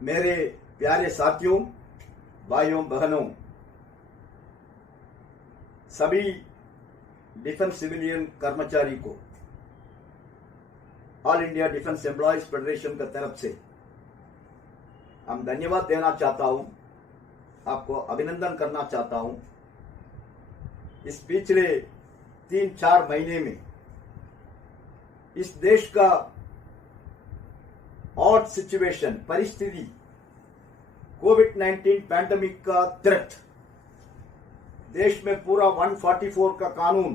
मेरे प्यारे साथियों, भाइयों बहनों, सभी डिफेंस सिविलियन कर्मचारी को all India defence employees federation की तरफ से हम धन्यवाद देना चाहता हूं, आपको अभिनंदन करना चाहता हूं। इस पिछले 3-4 महीने में इस देश का ऑड सिचुएशन, परिस्थिति, कोविड-19 पैंडेमिक का थ्रेट, देश में पूरा 144 का कानून,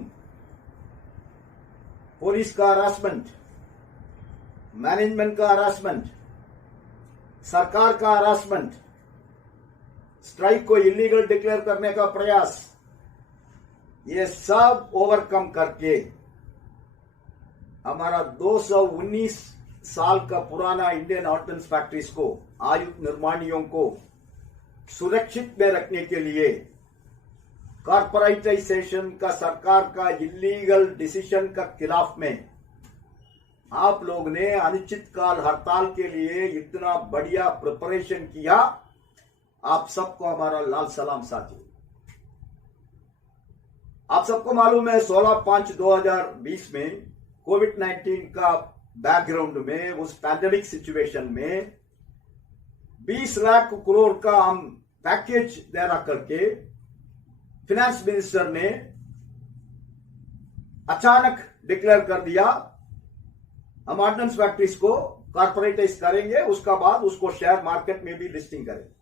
पुलिस का हरासमेंट, मैनेजमेंट का हरासमेंट, सरकार का हरासमेंट, स्ट्राइक को इलीगल डिक्लेयर करने का प्रयास, ये सब ओवरकम करके हमारा 219 साल का पुराना इंडियन ऑर्डिनेंस फैक्ट्रीज को, आयुध निर्माणियों को सुरक्षित में रखने के लिए कॉर्पोरेटाइजेशन का सरकार का इलीगल डिसीजन का खिलाफ में आप लोग ने अनिश्चितकाल हड़ताल के लिए इतना बढ़िया प्रिपरेशन किया। आप सबको हमारा लाल सलाम साथियों। आप सबको मालूम है 16/5/2020 में कोविड-19 का बैकग्राउंड में, उस पैंडेमिक सिचुएशन में 20 लाख करोड़ का हम पैकेज देना करके फिनेंस मिनिस्टर ने अचानक डिक्लेयर कर दिया, हम ऑर्डिनेंस फैक्ट्रीज को कॉर्पोरेटाइज करेंगे, उसका बाद उसको शेयर मार्केट में भी लिस्टिंग करेंगे।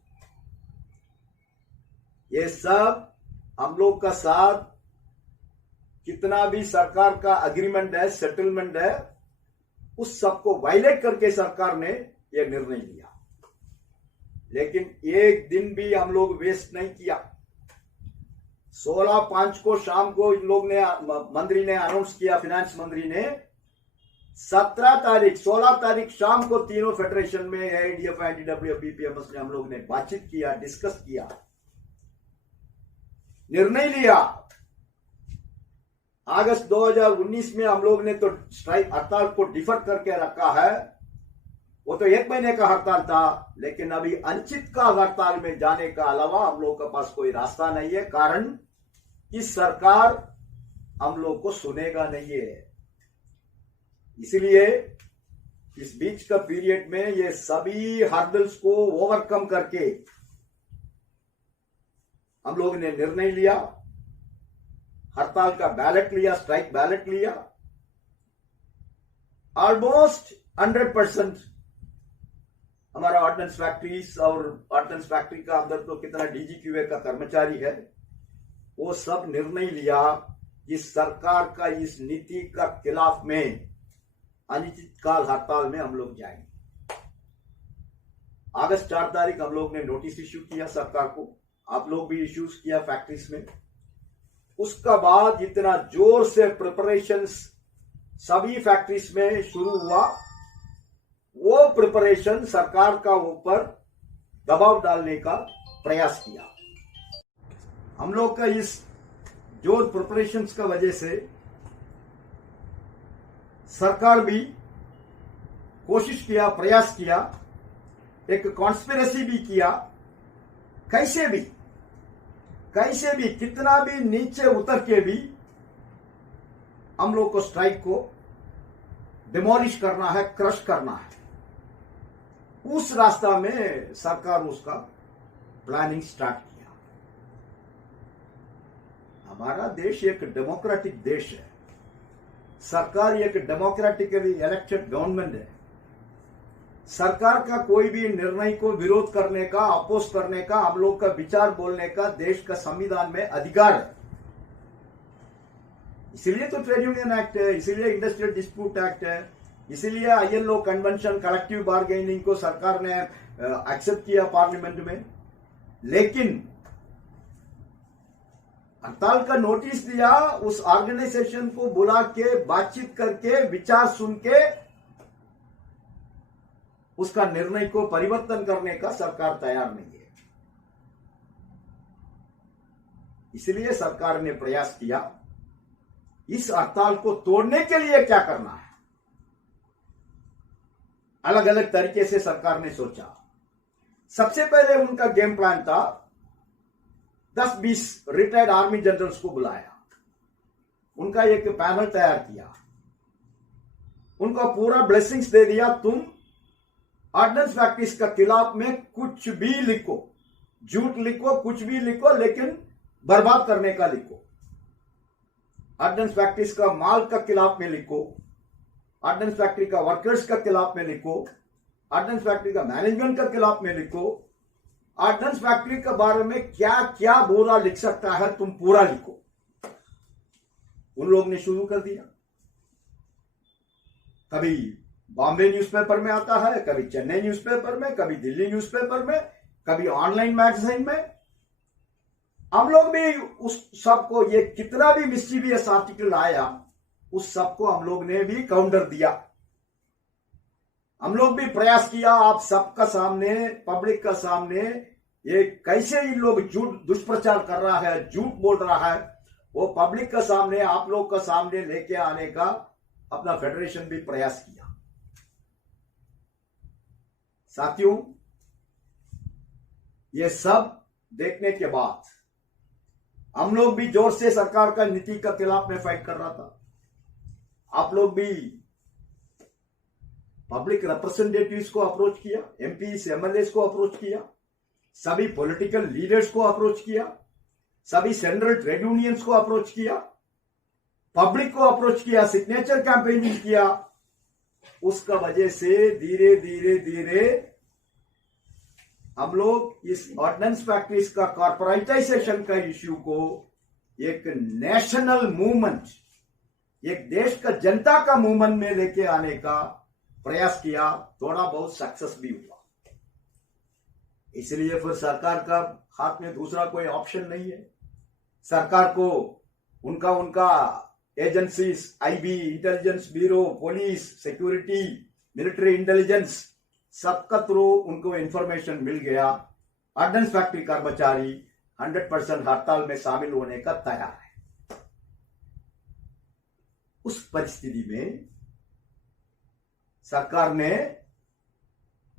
ये सब हम लोग का साथ कितना भी सरकार का एग्रीमेंट है, सेटलमेंट है, उस सबको वायलेट करके सरकार ने यह निर्णय लिया। लेकिन एक दिन भी हम लोग वेस्ट नहीं किया। 16/5 को शाम को इन लोग ने, मंत्री ने अनाउंस किया, फिनेंस मंत्री ने 16 तारीख शाम को तीनों फेडरेशन में एआईडीएफ, एनडीडब्ल्यू, बीपीएमएस में हम लोग ने बातचीत किया, डिस्कस किया, निर्णय लिया। अगस्त 2019 में हम लोग ने तो स्ट्राइक हड़ताल को डिफर करके रखा है। वो तो 1 महीने का हड़ताल था, लेकिन अभी अनिश्चितकाल हड़ताल में जाने का अलावा हम लोग के पास कोई रास्ता नहीं है। कारण इस सरकार हम लोग को सुनेगा नहीं है। इसलिए इस बीच का पीरियड में ये सभी हर्डल्स को ओवरकम करके हम लोग ने निर्णय लिया, हड़ताल का बैलेट लिया, स्ट्राइक बैलेट लिया। ऑलमोस्ट 100% हमारा ऑर्डिनेंस फैक्ट्रीज और ऑर्डिनेंस फैक्ट्री का अंदर तो कितना डीजीक्यूए का कर्मचारी है, वो सब निर्णय लिया इस सरकार का इस नीति का खिलाफ में अनिश्चितकाल हड़ताल में हम लोग जाएंगे। अगस्त 4 तारीख हम लोग ने नोटिस इश्यू किया सरकार को, आप लोग भी इश्यूज किया फैक्ट्रीज में। उसका बाद इतना जोर से प्रिपरेशंस सभी फैक्ट्रीज में शुरू हुआ। वो प्रिपरेशन सरकार का ऊपर दबाव डालने का प्रयास किया। हम लोग का इस जोर प्रिपरेशंस का वजह से सरकार भी कोशिश किया, प्रयास किया, एक कॉन्स्पिरेसी भी किया, कैसे भी कितना भी नीचे उतर के भी हम लोग को स्ट्राइक को डिमोलिश करना है, क्रश करना है। उस रास्ता में सरकार उसका प्लानिंग स्टार्ट किया। हमारा देश एक डेमोक्रेटिक देश है, सरकार एक डेमोक्रेटिकली इलेक्टेड गवर्नमेंट है। सरकार का कोई भी निर्णय को विरोध करने का, अपोज करने का, हम लोग का विचार बोलने का देश का संविधान में अधिकार है। इसीलिए तो ट्रेड यूनियन एक्ट है, इसीलिए इंडस्ट्रियल डिस्प्यूट एक्ट है, इसीलिए आईएलओ कन्वेंशन, कलेक्टिव बार्गेनिंग को सरकार ने एक्सेप्ट किया पार्लियामेंट में। लेकिन हड़ताल का नोटिस दिया, उस ऑर्गेनाइजेशन को बुला के बातचीत करके विचार सुन के उसका निर्णय को परिवर्तन करने का सरकार तैयार नहीं है। इसलिए सरकार ने प्रयास किया इस हड़ताल को तोड़ने के लिए क्या करना है। अलग अलग तरीके से सरकार ने सोचा। सबसे पहले उनका गेम प्लान था 10-20 रिटायर्ड आर्मी जनरल्स को बुलाया, उनका एक पैनल तैयार किया, उनको पूरा ब्लेसिंग्स दे दिया, तुम ऑर्डिनेंस फैक्ट्रीज का खिलाफ में कुछ भी लिखो, झूठ लिखो, कुछ भी लिखो, लेकिन बर्बाद करने का लिखो। ऑर्डिनेंस फैक्ट्रीज का माल का खिलाफ में लिखो, ऑर्डिनेंस फैक्ट्री का वर्कर्स का खिलाफ में लिखो, ऑर्डिनेंस फैक्ट्री का मैनेजमेंट का खिलाफ में लिखो, ऑर्डिनेंस फैक्ट्री के बारे में क्या क्या बुरा लिख सकता है तुम पूरा लिखो। उन लोग ने शुरू कर दिया। कभी बॉम्बे न्यूज़पेपर में आता है, कभी चेन्नई न्यूज़पेपर में, कभी दिल्ली न्यूज़पेपर में, कभी ऑनलाइन मैगजीन में। हम लोग भी उस सबको, ये कितना भी मिस्टीवियस आर्टिकल आया, उस सबको हम लोग ने भी काउंटर दिया। हम लोग भी प्रयास किया, आप सबका सामने, पब्लिक का सामने, ये कैसे इन लोग झूठ दुष्प्रचार कर रहा है, झूठ बोल रहा है, वो पब्लिक का सामने, आप लोग का सामने लेके आने का अपना फेडरेशन भी प्रयास किया। साथियों, ये सब देखने के बाद हम लोग भी जोर से सरकार का नीति के खिलाफ में फाइट कर रहा था। आप लोग भी पब्लिक रिप्रेजेंटेटिव्स को अप्रोच किया, एमपीज एमएलए को अप्रोच किया, सभी पॉलिटिकल लीडर्स को अप्रोच किया, सभी सेंट्रल ट्रेड यूनियंस को अप्रोच किया, पब्लिक को अप्रोच किया, सिग्नेचर कैंपेनिंग किया। उसका वजह से धीरे धीरे धीरे हम लोग इस ऑर्डिनेंस फैक्ट्रीज का कॉर्पोरेटाइजेशन का इश्यू को एक नेशनल मूवमेंट, एक देश का जनता का मूवमेंट में लेके आने का प्रयास किया। थोड़ा बहुत सक्सेस भी हुआ। इसलिए फिर सरकार का हाथ में दूसरा कोई ऑप्शन नहीं है। सरकार को उनका agencies, IB, intelligence bureau, police, security, military intelligence, सबका थ्रू उनको इंफॉर्मेशन मिल गया। ऑर्डिनेंस फैक्ट्री कर्मचारी 100% हड़ताल में शामिल होने का तैयार है। उस परिस्थिति में सरकार ने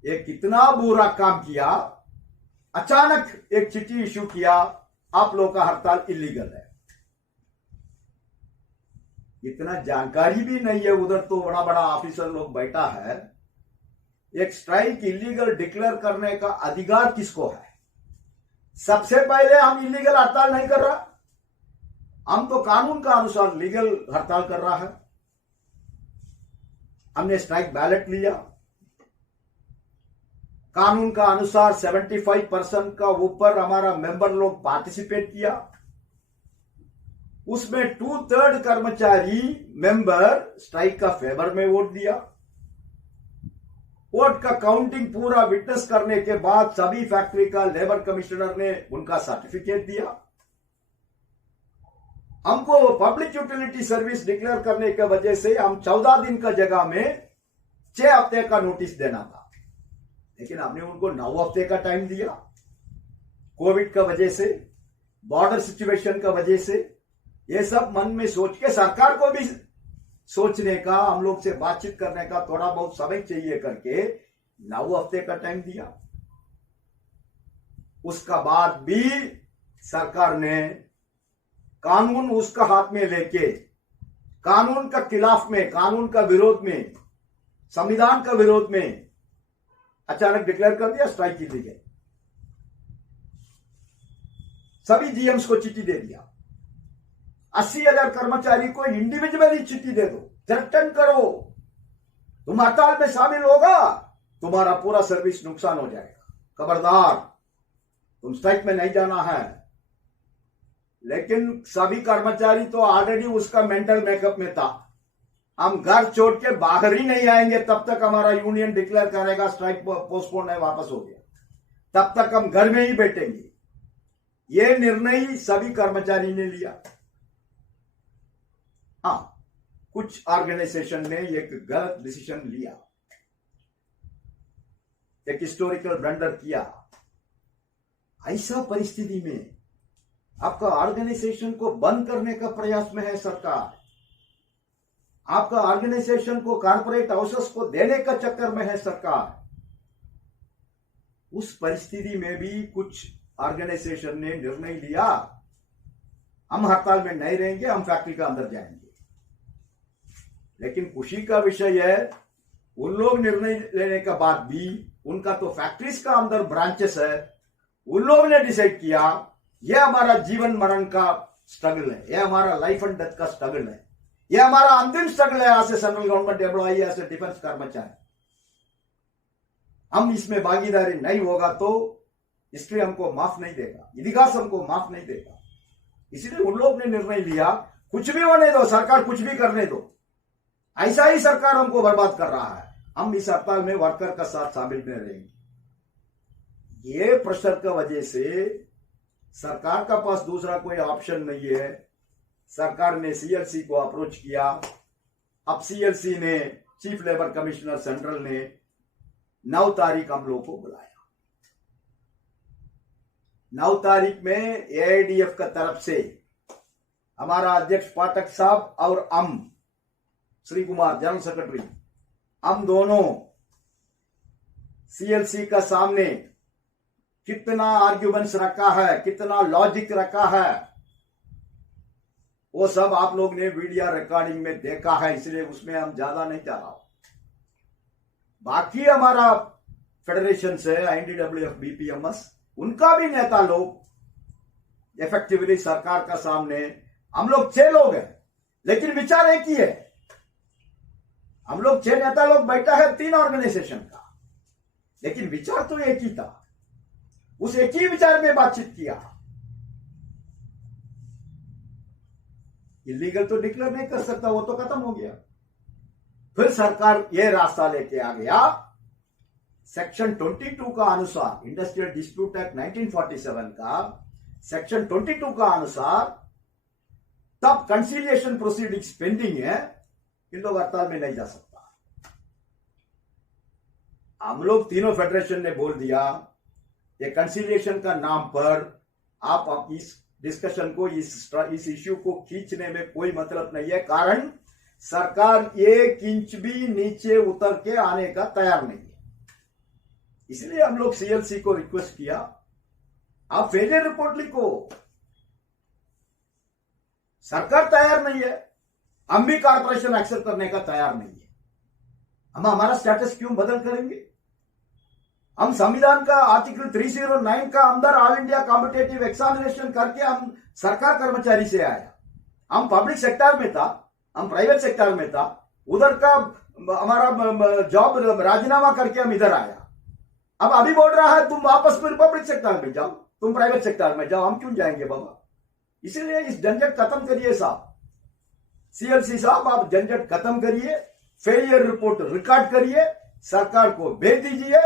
एक इतना बुरा काम किया, अचानक एक चिट्ठी इश्यू किया, आप लोग का हड़ताल इलीगल है। इतना जानकारी भी नहीं है, उधर तो बड़ा बड़ा ऑफिसर लोग बैठा है। एक स्ट्राइक इलीगल डिक्लेयर करने का अधिकार किसको है? सबसे पहले हम इलीगल हड़ताल नहीं कर रहा, हम तो कानून का अनुसार लीगल हड़ताल कर रहा है। हमने स्ट्राइक बैलेट लिया, कानून का अनुसार 75% का ऊपर हमारा मेंबर लोग पार्टिसिपेट किया। उसमें 2/3 कर्मचारी मेंबर स्ट्राइक का फेवर में वोट दिया। वोट का काउंटिंग पूरा विटनेस करने के बाद सभी फैक्ट्री का लेबर कमिश्नर ने उनका सर्टिफिकेट दिया। हमको पब्लिक यूटिलिटी सर्विस डिक्लेयर करने की वजह से हम 14 दिन का जगह में 6 हफ्ते का नोटिस देना था, लेकिन हमने उनको 9 हफ्ते का टाइम दिया। कोविड का वजह से, बॉर्डर सिचुएशन का वजह से, ये सब मन में सोच के सरकार को भी सोचने का, हम लोग से बातचीत करने का थोड़ा बहुत समय चाहिए करके 9 हफ्ते का टाइम दिया। उसका बाद भी सरकार ने कानून उसका हाथ में लेके, कानून का खिलाफ में, कानून का विरोध में, संविधान का विरोध में अचानक डिक्लेयर कर दिया स्ट्राइक इलीगल। सभी जीएम्स को चिट्ठी दे दिया। 80,000 कर्मचारी को इंडिविजुअली चिट्ठी दे दो, थ्रेटन करो, तुम हड़ताल में शामिल होगा, तुम्हारा पूरा सर्विस नुकसान हो जाएगा, खबरदार तुम स्ट्राइक में नहीं जाना है। लेकिन सभी कर्मचारी तो ऑलरेडी उसका मेंटल मेकअप में था, हम घर छोड़ के बाहर ही नहीं आएंगे तब तक हमारा यूनियन डिक्लेयर करेगा स्ट्राइक पोस्टपोन है, वापस हो गया, तब तक हम घर में ही बैठेंगे। यह निर्णय सभी कर्मचारी ने लिया। हाँ, कुछ ऑर्गेनाइजेशन ने एक गलत डिसीजन लिया, एक हिस्टोरिकल ब्लंडर किया। ऐसा परिस्थिति में आपका ऑर्गेनाइजेशन को बंद करने का प्रयास में है सरकार, आपका ऑर्गेनाइजेशन को कॉर्पोरेट हाउसेस को देने का चक्कर में है सरकार। उस परिस्थिति में भी कुछ ऑर्गेनाइजेशन ने निर्णय लिया, हम हड़ताल में नहीं रहेंगे, हम फैक्ट्री का अंदर जाएंगे। लेकिन खुशी का विषय है, उन लोग निर्णय लेने के बाद भी उनका तो फैक्ट्रीज का अंदर ब्रांचेस है, उन लोगों ने डिसाइड किया ये हमारा जीवन मरण का स्ट्रगल है, ये हमारा लाइफ एंड डेथ का स्ट्रगल है, ये हमारा अंतिम स्ट्रगल है as a central government employee, as a defence कर्मचारी। हम इसमें भागीदारी नहीं होगा तो हिस्ट्री हमको माफ नहीं देगा, इतिहास हमको माफ नहीं देगा। इसलिए उन लोग ने निर्णय लिया कुछ भी होने दो, सरकार कुछ भी करने दो, ऐसा ही सरकार हमको बर्बाद कर रहा है, हम इस हड़ताल में वर्कर का साथ शामिल में रहेंगे। ये प्रेशर की वजह से सरकार का पास दूसरा कोई ऑप्शन नहीं है, सरकार ने सीएलसी को अप्रोच किया। अब सीएलसी ने, चीफ लेबर कमिश्नर सेंट्रल ने 9 तारीख हम लोग को बुलाया। 9 तारीख में एआईडीएफ का तरफ से हमारा अध्यक्ष पाठक साहब और हम श्री कुमार जनरल सेक्रेटरी, हम दोनों सीएलसी का सामने कितना आर्ग्यूमेंट्स रखा है, कितना लॉजिक रखा है, वो सब आप लोग ने वीडियो रिकॉर्डिंग में देखा है, इसलिए उसमें हम ज्यादा नहीं जा रहा। बाकी हमारा फेडरेशन से INDWF BPMS, उनका भी नेता लोग इफेक्टिवली सरकार का सामने, हम लोग 6 लोग हैं लेकिन विचार एक ही है। हम लोग 6 नेता लोग बैठा है 3 ऑर्गेनाइजेशन का, लेकिन विचार तो एक ही था, उस एक ही विचार में बातचीत किया। इलीगल तो डिक्लेयर नहीं कर सकता, वो तो खत्म हो गया। फिर सरकार ये रास्ता लेके आ गया, सेक्शन 22 का अनुसार, इंडस्ट्रियल डिस्प्यूट एक्ट 1947 का सेक्शन 22 का अनुसार तब कंसीलिएशन प्रोसीडिंग्स पेंडिंग है, इन लोग हड़ताल में नहीं जा सकता। हम लोग तीनों फेडरेशन ने बोल दिया ये कंसीलिएशन का नाम पर आप इस डिस्कशन को, इस इश्यू को खींचने में कोई मतलब नहीं है, कारण सरकार 1 इंच भी नीचे उतर के आने का तैयार नहीं है। इसलिए हम लोग सीएलसी को रिक्वेस्ट किया, आप फेलियर रिपोर्ट लिखो। सरकार तैयार नहीं है, हम भी कॉर्पोरेशन एक्सेप्ट करने का तैयार नहीं है। हम हमारा स्टेटस क्यों बदल करेंगे? हम संविधान का आर्टिकल 309 का अंदर ऑल इंडिया कॉम्पिटेटिव एग्जामिनेशन करके हम सरकार कर्मचारी से आया। हम पब्लिक सेक्टर में था, हम प्राइवेट सेक्टर में था, उधर का हमारा जॉब राजीनामा करके हम इधर आया। अब अभी बोल रहा है तुम वापस फिर पब्लिक सेक्टर में जाओ, तुम प्राइवेट सेक्टर में जाओ, हम क्यों जाएंगे बाबा? इसीलिए इस झंझट खत्म करिए साहब, सीएलसी साहब, आप झंझट खत्म करिए, फेलियर रिपोर्ट रिकॉर्ड करिए, सरकार को भेज दीजिए।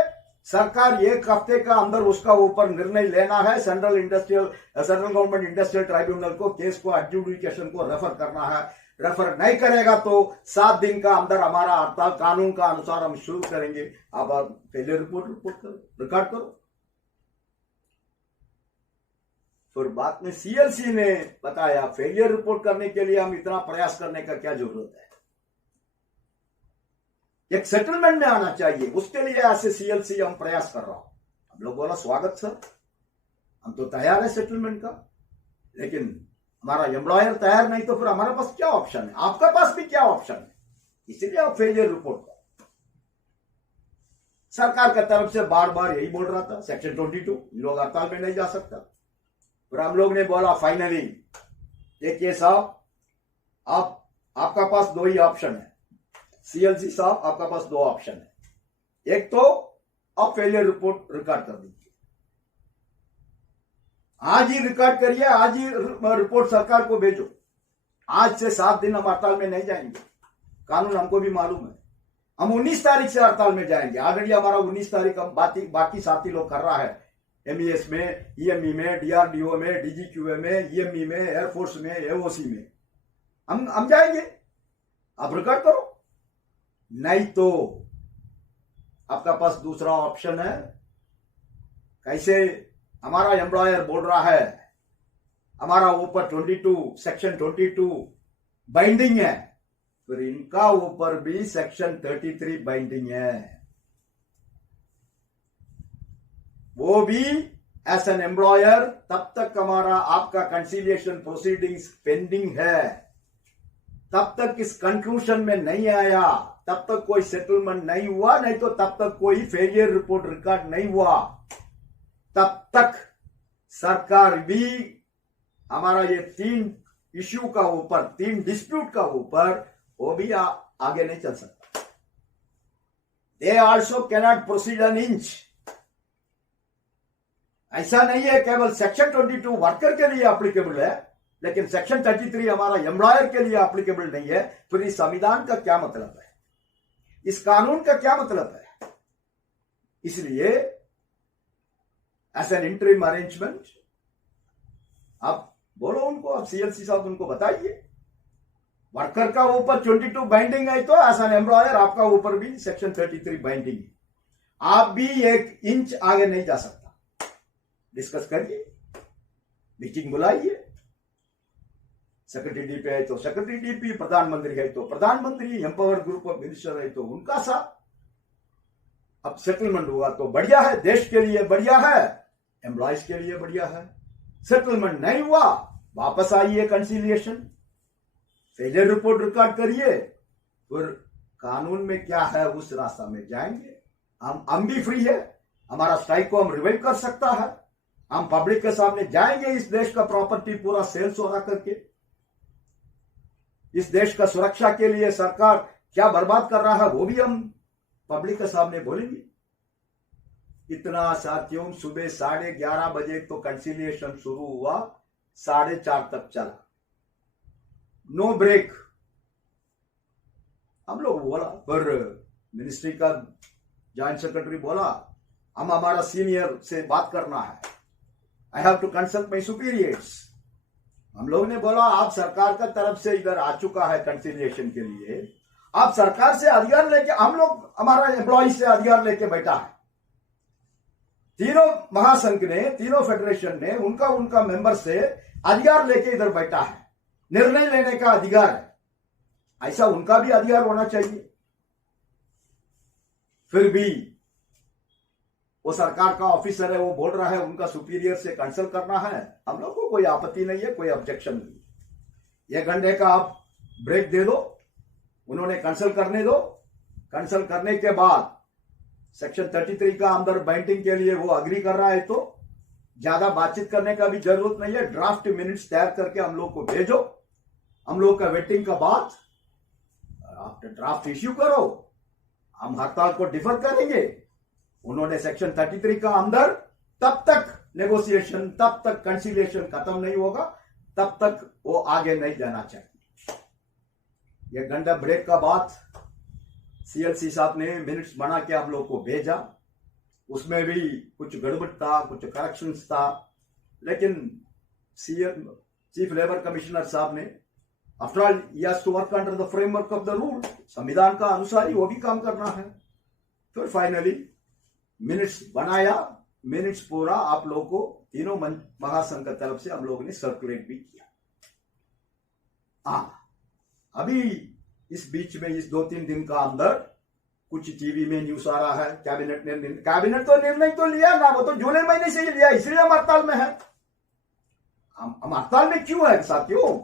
सरकार 1 हफ्ते का अंदर उसका ऊपर निर्णय लेना है, सेंट्रल गवर्नमेंट इंडस्ट्रियल ट्राइब्यूनल को केस को एडजुडिकेशन को रेफर करना है। रेफर नहीं करेगा तो 7 दिन का अंदर हमारा हड़ताल कानून का अनुसार हम शुरू करेंगे। अब आप फेलियर रिपोर्ट करो, रिकॉर्ड करो। फिर बाद में सीएलसी ने बताया फेलियर रिपोर्ट करने के लिए हम इतना प्रयास करने का क्या जरूरत है, एक सेटलमेंट में आना चाहिए, उसके लिए ऐसे सीएलसी हम प्रयास कर रहा हूं। हम लोग बोला स्वागत सर, हम तो तैयार है सेटलमेंट का, लेकिन हमारा एम्प्लॉयर तैयार नहीं तो फिर हमारे पास क्या ऑप्शन है? आपका पास भी क्या ऑप्शन है? इसीलिए आप फेलियर रिपोर्ट करो। सरकार की तरफ से बार बार यही बोल रहा था सेक्शन 22 लोग हड़ताल में नहीं जा सकता। फिर हम लोग ने बोला फाइनली देखिए साहब, आपका पास 2 ही ऑप्शन है, सीएलसी साहब आपका पास 2 ऑप्शन है। एक तो आप फेलियर रिपोर्ट रिकॉर्ड कर दीजिए, आज ही रिकॉर्ड करिए, आज ही रिपोर्ट सरकार को भेजो। आज से 7 दिन हम हड़ताल में नहीं जाएंगे, कानून हमको भी मालूम है। हम 19 तारीख से हड़ताल में जाएंगे। ऑलरेडी हमारा 19 तारीख हम बाकी साथी लोग कर रहा है, MES में, EME में, DRDO में, DGQA में, EME में, एयरफोर्स में, AOC में हम जाएंगे। आप रिकॉर्ड करो, नहीं तो आपका पास दूसरा ऑप्शन है। कैसे? हमारा एम्प्लॉयर बोल रहा है हमारा ऊपर 22 सेक्शन 22 बाइंडिंग है, फिर इनका ऊपर भी सेक्शन 33 बाइंडिंग है। वो भी एज एन एम्प्लॉयर तब तक हमारा आपका कंसीलिएशन प्रोसीडिंग्स पेंडिंग है, तब तक इस कंक्लूजन में नहीं आया, तब तक कोई सेटलमेंट नहीं हुआ, नहीं तो तब तक कोई फेलियर रिपोर्ट रिकॉर्ड नहीं हुआ, तब तक सरकार भी हमारा ये 3 इश्यू का ऊपर, 3 डिस्प्यूट का ऊपर वो भी आगे नहीं चल सकता। They also cannot proceed an inch. ऐसा नहीं है केवल सेक्शन 22 वर्कर के लिए एप्लीकेबल है, लेकिन सेक्शन 33 हमारा एम्प्लॉयर के लिए एप्लीकेबल नहीं है। फिर इस संविधान का क्या मतलब है, इस कानून का क्या मतलब है? इसलिए एज एन इंटरिम अरेंजमेंट आप बोलो उनको, आप सीएलसी साहब उनको बताइए, वर्कर का ऊपर 22 बाइंडिंग है तो एज एन एम्प्लॉयर आपका ऊपर भी सेक्शन 33 बाइंडिंग है। आप भी 1 इंच आगे नहीं जा सकता। डिस्कस करिए, मीटिंग बुलाइए, सेक्रेटरी डीपी है तो सेक्रेटरी डीपी, प्रधानमंत्री है तो प्रधानमंत्री, एम्पावर ग्रुप ऑफ मिनिस्टर है तो उनका साथ। अब सेटलमेंट हुआ तो बढ़िया है, देश के लिए बढ़िया है, एम्प्लॉयज के लिए बढ़िया है। सेटलमेंट नहीं हुआ, वापस आइए कंसीलिएशन, फेलियर रिपोर्ट रिकॉर्ड करिए, फिर कानून में क्या है उस रास्ता में जाएंगे। हम भी फ्री है, हमारा स्ट्राइक को हम रिवाइव कर सकता है, हम पब्लिक के सामने जाएंगे। इस देश का प्रॉपर्टी पूरा सेल्स हो रहा करके, इस देश का सुरक्षा के लिए सरकार क्या बर्बाद कर रहा है वो भी हम पब्लिक के सामने बोलेंगे। इतना साथियों, सुबह 11:30 बजे तो कंसीलिएशन शुरू हुआ, 4:30 तक चला, नो ब्रेक। हम लोग बोला, पर मिनिस्ट्री का जॉइंट सेक्रेटरी बोला हम हमारा सीनियर से बात करना है, I have to consult my superiors. हम लोग ने बोला आप सरकार का तरफ से इधर आ चुका है कंसीलिएशन के लिए, आप सरकार से अधिकार लेके, हम लोग हमारा एम्प्लॉय से अधिकार लेके बैठा है। तीनों महासंघ ने, तीनों फेडरेशन ने उनका मेंबर से अधिकार लेके इधर बैठा है, निर्णय लेने का अधिकार है, ऐसा उनका भी अधिकार होना चाहिए। फिर भी वो सरकार का ऑफिसर है, वो बोल रहा है उनका सुपीरियर से कंसल्ट करना है, हम लोग को कोई आपत्ति नहीं है, कोई ऑब्जेक्शन नहीं। 1 घंटे का आप ब्रेक दे दो, उन्होंने कंसल्ट करने दो, कंसल्ट करने के बाद सेक्शन 33 का अंदर बाइंडिंग के लिए वो अग्री कर रहा है तो ज्यादा बातचीत करने का भी जरूरत नहीं है। ड्राफ्ट मिनट्स तैयार करके हम लोग को भेजो, हम लोग का वेटिंग का बाद आप ड्राफ्ट इश्यू करो, हम हड़ताल को डिफर करेंगे। उन्होंने सेक्शन 33 का अंदर तब तक नेगोशिएशन, तब तक कंसीलिएशन खत्म नहीं होगा, तब तक वो आगे नहीं जाना चाहिए। 1 घंटा ब्रेक का बाद सीएलसी साहब ने मिनट्स बना के हम लोग को भेजा, उसमें भी कुछ गड़बड़ था, कुछ करेक्शंस था, लेकिन चीफ लेबर कमिश्नर साहब ने after all he has to work under the framework of the rule, संविधान का अनुसार ही वो भी काम करना है। फिर फाइनली मिनट्स बनाया, मिनट्स पूरा आप लोगों को तीनों महासंघ की तरफ से हम लोगों ने सर्कुलेट भी किया। अभी इस बीच में इस 2-3 दिन का अंदर कुछ टीवी में न्यूज आ रहा है, कैबिनेट तो निर्णय तो लिया ना, वो तो जुलाई महीने से ही लिया, इसलिए हम हड़ताल में है। हम हड़ताल में क्यों है साथियों?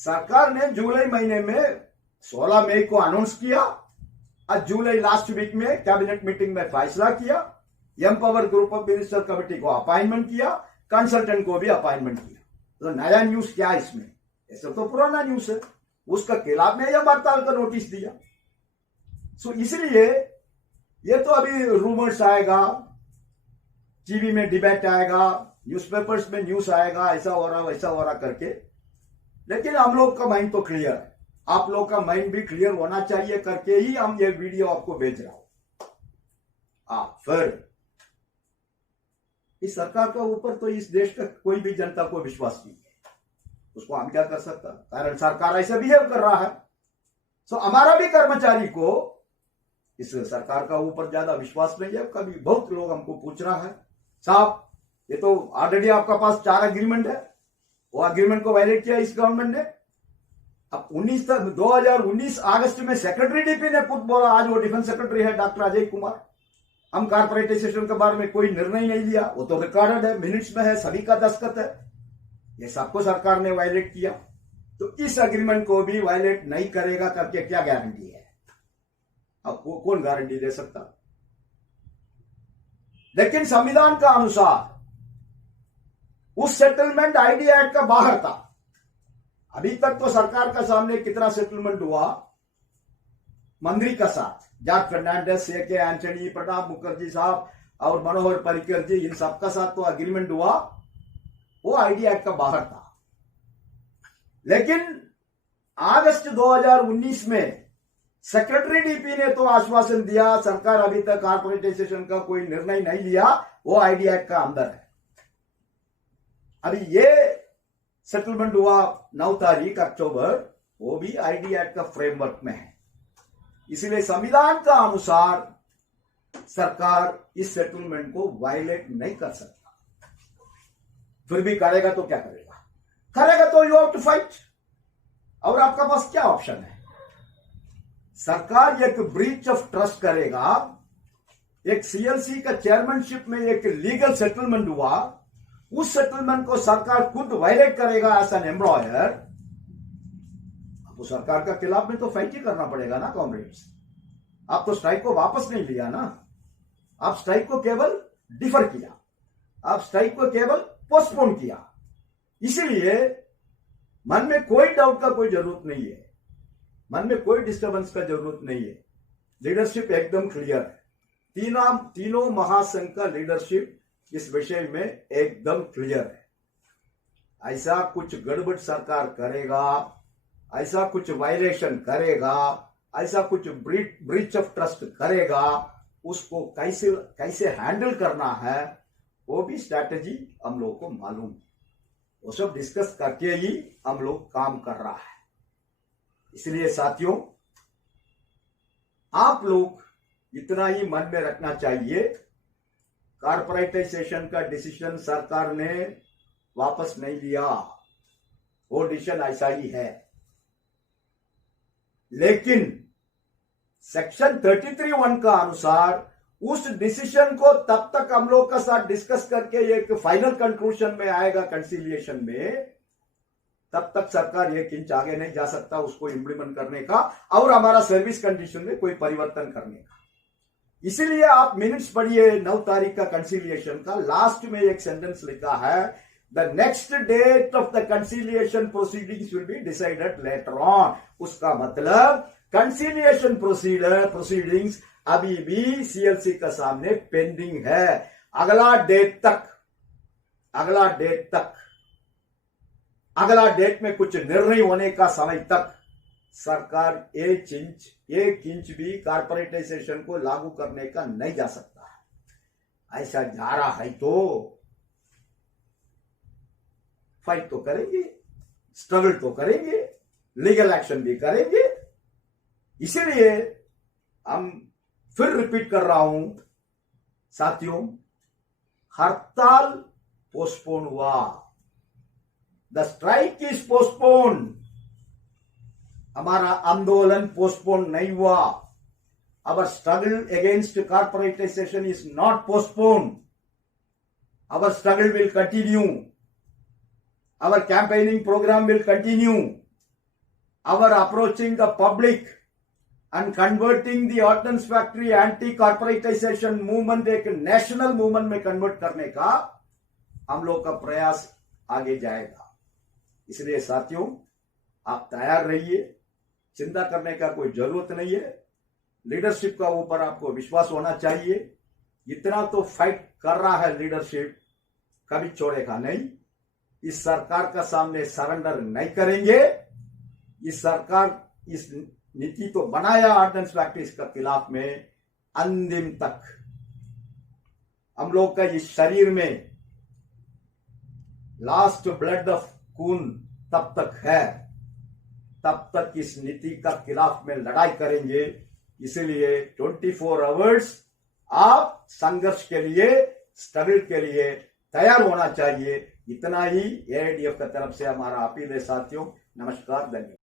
सरकार ने जुलाई महीने में 16 मई को अनाउंस किया, आज जुलाई लास्ट वीक में कैबिनेट मीटिंग में फैसला किया, empower group of minister committee को अपॉइंटमेंट किया, कंसल्टेंट को भी अपॉइंटमेंट किया। तो नया न्यूज क्या है इसमें? ऐसा तो पुराना न्यूज है, उसका खिलाफ में यह हड़ताल का नोटिस दिया। सो इसलिए ये तो अभी रूमर्स आएगा, टीवी में डिबेट आएगा, न्यूज़पेपर्स में न्यूज आएगा, ऐसा हो रहा वैसा हो रहा करके, लेकिन हम लोग का माइंड तो क्लियर है, आप लोग का माइंड भी क्लियर होना चाहिए करके ही हम ये वीडियो आपको भेज रहा हूं। फिर इस सरकार का ऊपर तो इस देश का कोई भी जनता को विश्वास नहीं है, उसको हम क्या कर सकता, कारण सरकार ऐसे बिहेव कर रहा है। सो हमारा भी कर्मचारी को इस सरकार का ऊपर ज्यादा विश्वास नहीं है। कभी बहुत लोग हमको पूछ रहा है, साहब ये तो ऑलरेडी आपका पास 4 एग्रीमेंट है, वो एग्रीमेंट को वायलेट किया इस गवर्नमेंट ने। अब 2019 अगस्त में सेक्रेटरी डीपी ने खुद बोला, आज वो डिफेंस सेक्रेटरी है डॉक्टर अजय कुमार, हम कारपोरेटाइजेशन के बारे में कोई निर्णय नहीं लिया, वो तो रिकॉर्डेड है, मिनट्स में है, सभी का दस्तखत है, ये सबको सरकार ने वायलेट किया। तो इस एग्रीमेंट को भी वायलेट नहीं करेगा करके क्या गारंटी है? अब कौन गारंटी दे सकता? लेकिन संविधान का अनुसार उस सेटलमेंट आईडी एक्ट का बाहर था। अभी तक तो सरकार का सामने कितना सेटलमेंट हुआ मंत्री का साथ, जॉर्ज फर्नांडिस, सीके एंटनी, प्रणब मुखर्जी साहब और मनोहर पर्रिकर जी, इन सबका साथ तो एग्रीमेंट हुआ, वो आईडी एक्ट का बाहर था। लेकिन अगस्त 2019 में सेक्रेटरी डीपी ने तो आश्वासन दिया, सरकार अभी तक कारपोरेटाइजेशन का कोई निर्णय नहीं लिया, वो आईडी एक्ट का अंदर है। अभी ये सेटलमेंट हुआ 9 तारीख अक्टूबर, वो भी आईडी एक्ट का फ्रेमवर्क में है। इसलिए संविधान का अनुसार सरकार इस सेटलमेंट को वायलेट नहीं कर सकता। फिर भी करेगा तो क्या करेगा? करेगा तो यू हैव टू फाइट। और आपका पास क्या ऑप्शन है? सरकार एक ब्रीच ऑफ ट्रस्ट करेगा, एक सीएलसी का चेयरमैनशिप में एक लीगल सेटलमेंट हुआ, उस सेटलमेंट को सरकार खुद वायलेट करेगा एज एन एम्प्लॉयर। आपको सरकार का खिलाफ में तो फाइट ही करना पड़ेगा ना कॉमरेड्स। आप तो स्ट्राइक को वापस नहीं लिया ना, आप स्ट्राइक को केवल डिफर किया, आप स्ट्राइक को केवल पोस्टपोन किया। इसीलिए मन में कोई डाउट का कोई जरूरत नहीं है, मन में कोई डिस्टर्बेंस का जरूरत नहीं है। लीडरशिप एकदम क्लियर है, तीनों महासंघ का लीडरशिप इस विषय में एकदम क्लियर है। ऐसा कुछ गड़बड़ सरकार करेगा, ऐसा कुछ वायलेशन करेगा, ऐसा कुछ ब्रीच ऑफ ट्रस्ट करेगा, उसको कैसे हैंडल करना है वो भी स्ट्रैटेजी हम लोग को मालूम है। वो सब डिस्कस करके ही हम लोग काम कर रहा है। इसलिए साथियों, आप लोग इतना ही मन में रखना चाहिए, कारपोरेटाइजेशन का डिसीजन सरकार ने वापस नहीं लिया, वो डिसीजन ऐसा ही है। लेकिन सेक्शन 33(1) का अनुसार उस डिसीजन को तब तक हम लोग का साथ डिस्कस करके एक फाइनल कंक्लूजन में आएगा कंसिलिएशन में, तब तक सरकार 1 इंच आगे नहीं जा सकता उसको इंप्लीमेंट करने का और हमारा सर्विस कंडीशन में कोई परिवर्तन करने का। इसीलिए आप मिनट्स पढ़िए 9 तारीख का कंसिलिएशन का, लास्ट में एक सेंटेंस लिखा है, the next date of the conciliation proceedings will be decided later on. उसका मतलब कंसिलिएशन प्रोसीडिंग्स अभी भी सीएलसी का सामने पेंडिंग है। अगला डेट में कुछ निर्णय होने का समय तक सरकार 1 इंच भी कारपोरेटाइजेशन को लागू करने का नहीं जा सकता है। ऐसा जा रहा है तो फाइट तो करेंगे, स्ट्रगल तो करेंगे, लीगल एक्शन भी करेंगे। इसीलिए हम फिर रिपीट कर रहा हूं साथियों, हड़ताल पोस्टपोन हुआ, द स्ट्राइक इज पोस्टपोन। हमारा आंदोलन पोस्टपोन नहीं हुआ। Our struggle against corporatization is not postponed. Our struggle will continue. Our campaigning program will continue. Our approaching the public and converting the ordnance factory anti-corporatization movement एक national movement में convert करने का हम लोग का प्रयास आगे जाएगा। इसलिए साथियों, आप तैयार रहिए, चिंता करने का कोई जरूरत नहीं है। लीडरशिप का ऊपर आपको विश्वास होना चाहिए। इतना तो फाइट कर रहा है लीडरशिप, कभी छोड़ेगा नहीं। इस सरकार का सामने सरेंडर नहीं करेंगे। इस सरकार इस नीति तो बनाया ऑर्डिनेंस फैक्ट्रीज का खिलाफ में, अंतिम तक हम लोग का इस शरीर में लास्ट ब्लड ऑफ खून तब तक है, तब तक इस नीति का खिलाफ में लड़ाई करेंगे। इसीलिए 24 आवर्स आप संघर्ष के लिए, स्ट्रगल के लिए तैयार होना चाहिए। इतना ही एआईडीएफ की तरफ से हमारा अपील है साथियों। नमस्कार, धन्यवाद।